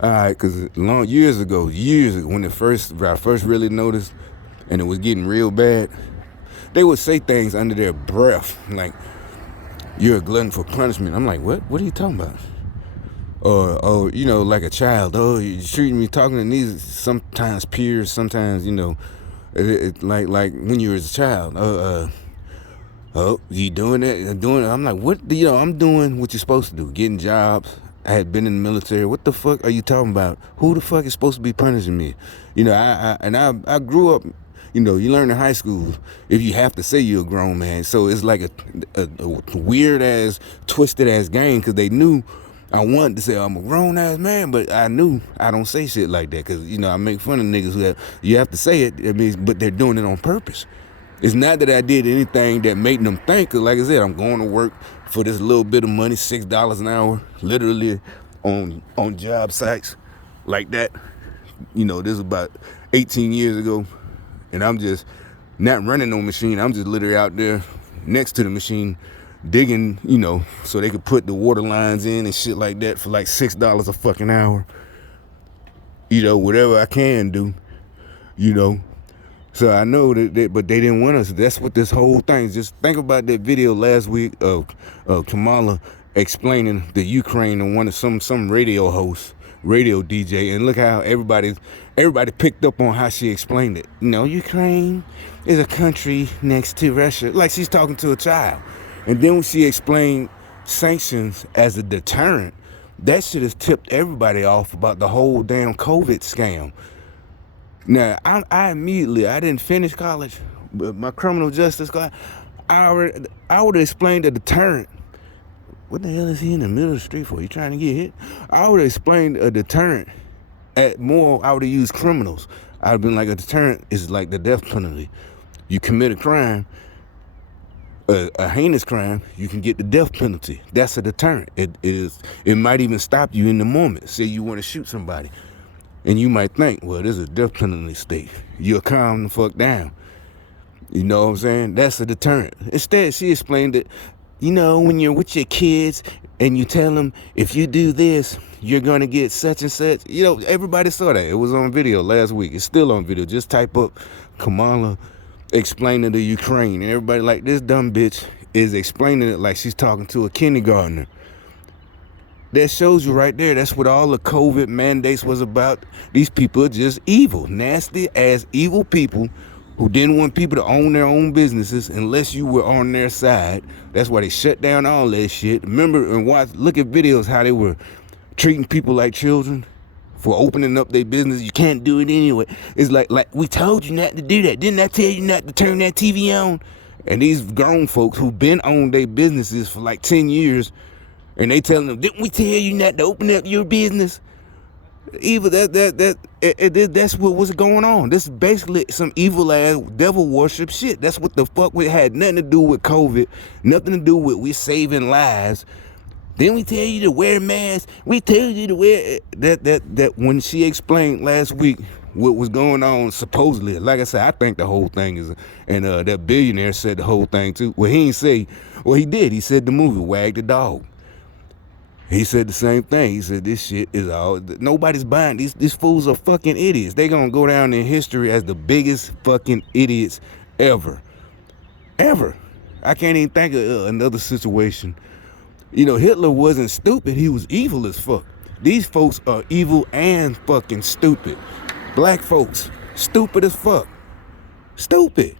All right, because years ago, when I first really noticed, and it was getting real bad, they would say things under their breath, like, "You're a glutton for punishment." I'm like, what? What are you talking about? Or like a child. Oh, you're treating me, talking to these sometimes peers, sometimes like when you were a child. Oh, you doing that? Doing it? I'm like, what? I'm doing what you're supposed to do. Getting jobs. I had been in the military. What the fuck are you talking about? Who the fuck is supposed to be punishing me? I grew up. You learn in high school if you have to say you're a grown man. So it's like a weird ass, twisted ass game because they knew I wanted to say I'm a grown ass man, but I knew I don't say shit like that because I make fun of niggas you have to say it. I mean, but they're doing it on purpose. It's not that I did anything that made them think. Cause like I said, I'm going to work for this little bit of money, $6 an hour, literally on job sites like that. This is about 18 years ago, and I'm just not running no machine. I'm just literally out there next to the machine digging, so they could put the water lines in and shit like that for like $6 a fucking hour. Whatever I can do, So I know that, but they didn't want us. That's what this whole thing is. Just think about that video last week of Kamala explaining the Ukraine and one of some radio host, radio DJ, and look how everybody picked up on how she explained it. Ukraine is a country next to Russia, like she's talking to a child. And then when she explained sanctions as a deterrent, that shit has tipped everybody off about the whole damn COVID scam. Now, I didn't finish college, but my criminal justice class, I would have explained a deterrent. What the hell is he in the middle of the street for? You trying to get hit? I would have explained a deterrent I would have used criminals. I would have been like, a deterrent is like the death penalty. You commit a crime, a heinous crime, you can get the death penalty. That's a deterrent. It might even stop you in the moment. Say you want to shoot somebody. And you might think, well, this is a death penalty state. You'll calm the fuck down. You know what I'm saying? That's a deterrent. Instead, she explained that, when you're with your kids and you tell them, if you do this, you're going to get such and such. Everybody saw that. It was on video last week. It's still on video. Just type up Kamala explaining the Ukraine. And everybody like, this dumb bitch is explaining it like she's talking to a kindergartner. That shows you right there. That's what all the COVID mandates was about. These people are just evil, nasty ass evil people who didn't want people to own their own businesses unless you were on their side. That's why they shut down all that shit. Remember and look at videos how they were treating people like children for opening up their business. You can't do it anyway. It's like we told you not to do that. Didn't I tell you not to turn that TV on? And these grown folks who've been on their businesses for like 10 years, and they telling them, didn't we tell you not to open up your business? Evil, that's what was going on. This is basically some evil ass devil worship shit. That's what the fuck we had nothing to do with COVID, nothing to do with we saving lives. Then we tell you to wear masks. We tell you to wear that when she explained last week what was going on supposedly. Like I said, I think the whole thing is, and that billionaire said the whole thing too. Well, he didn't say. Well, he did. He said the movie Wag the Dog. He said the same thing. He said this shit is all, nobody's buying. These fools are fucking idiots. They gonna go down in history as the biggest fucking idiots ever. Ever. I can't even think of another situation. Hitler wasn't stupid. He was evil as fuck. These folks are evil and fucking stupid. Black folks, stupid as fuck. Stupid.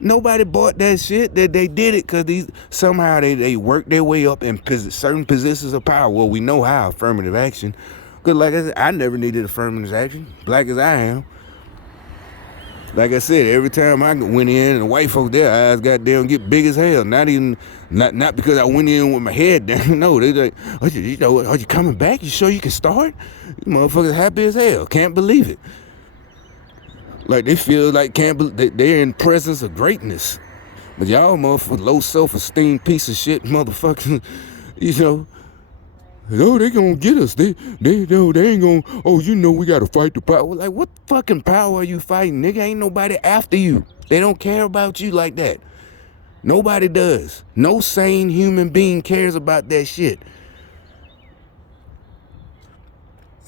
Nobody bought that shit. That they did it because somehow they worked their way up in certain positions of power. Well, we know how, affirmative action. Because like I said, I never needed affirmative action. Black as I am. Like I said, every time I went in and the white folks, their eyes goddamn get big as hell. Not because I went in with my head down. No, they like, are you coming back? You sure you can start? These motherfuckers happy as hell. Can't believe it. Like they feel like they're in presence of greatness. But y'all motherfuckers, low self-esteem piece of shit motherfuckers, they gonna get us. They ain't gonna, we gotta fight the power. Like, what fucking power are you fighting, nigga? Ain't nobody after you. They don't care about you like that. Nobody does. No sane human being cares about that shit.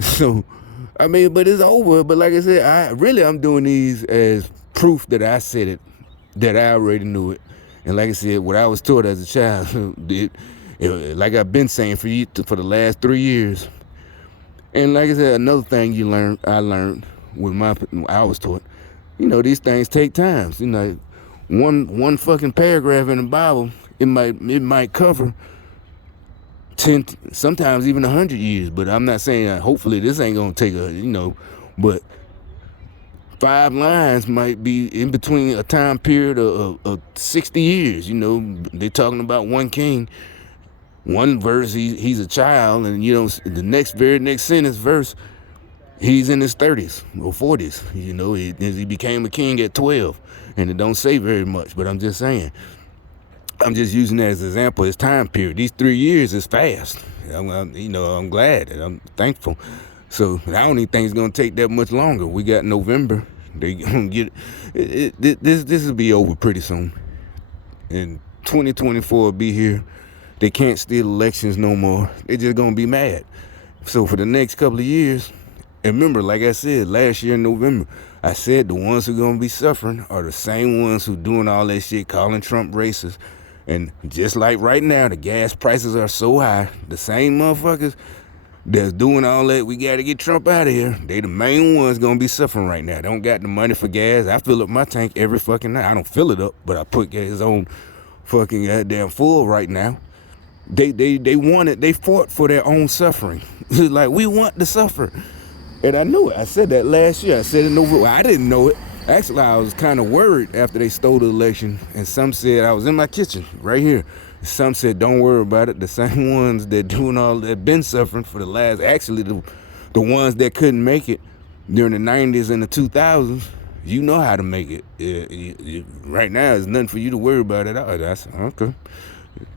So, I mean, but it's over. But like I said, I'm doing these as proof that I said it, that I already knew it. And like I said, what I was taught as a child, like I've been saying for the last 3 years. And like I said, another thing I learned when I was taught, these things take time. One fucking paragraph in the Bible, it might cover 10, sometimes even 100 years. But I'm not saying hopefully this ain't gonna take but 5 lines might be in between a time period of 60 years. They talking about one king. One verse, he's a child, and the very next sentence verse, he's in his 30s or 40s. He became a king at 12, and it don't say very much. But I'm just saying, I'm just using that as an example. His time period, these 3 years is fast. I'm glad and I'm thankful. So I don't even think it's gonna take that much longer. We got November. They gonna get it. This will be over pretty soon, and 2024 will be here. They can't steal elections no more. They're just gonna be mad. So for the next couple of years, and remember, like I said, last year in November, I said the ones who are gonna be suffering are the same ones who doing all that shit, calling Trump racist. And just like right now, the gas prices are so high, the same motherfuckers that's doing all that, we gotta get Trump out of here, they the main ones gonna be suffering right now. They don't got the money for gas. I fill up my tank every fucking night. I don't fill it up, but I put gas on fucking goddamn full right now. They fought for their own suffering. Like, we want to suffer. And I knew it. I said that last year. I said it over. I didn't know it. Actually, I was kind of worried after they stole the election. And some said, I was in my kitchen right here. Some said, don't worry about it. The same ones that doing all that been suffering for the last, actually the ones that couldn't make it during the 90s and the 2000s, you know how to make it. Right now, there's nothing for you to worry about at all. That's okay.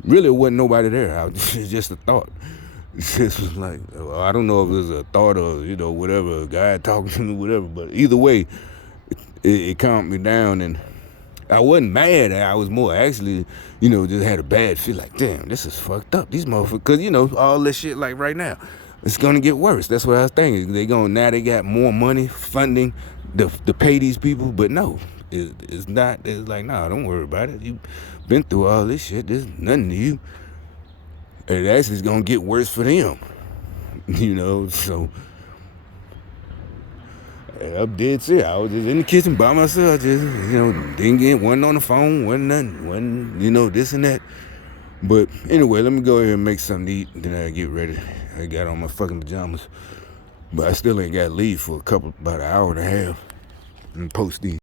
Really, wasn't nobody there. It's just a thought. This was like, I don't know if it was a thought or, whatever, a guy talking to me, whatever. But either way, it calmed me down. And I wasn't mad. I was more actually, just had a bad feel like, damn, this is fucked up. These motherfuckers, because, all this shit like right now, it's going to get worse. That's what I was thinking. Now they got more money, funding to pay these people. But no, it's not. It's like, nah, don't worry about it. You've been through all this shit. There's nothing to you. It actually is going to get worse for them. So I'm dead serious. I was just in the kitchen by myself, just, wasn't on the phone, wasn't nothing, wasn't, this and that. But anyway, let me go ahead and make something to eat, then I get ready. I got on my fucking pajamas, but I still ain't got to leave for about an hour and a half and post these.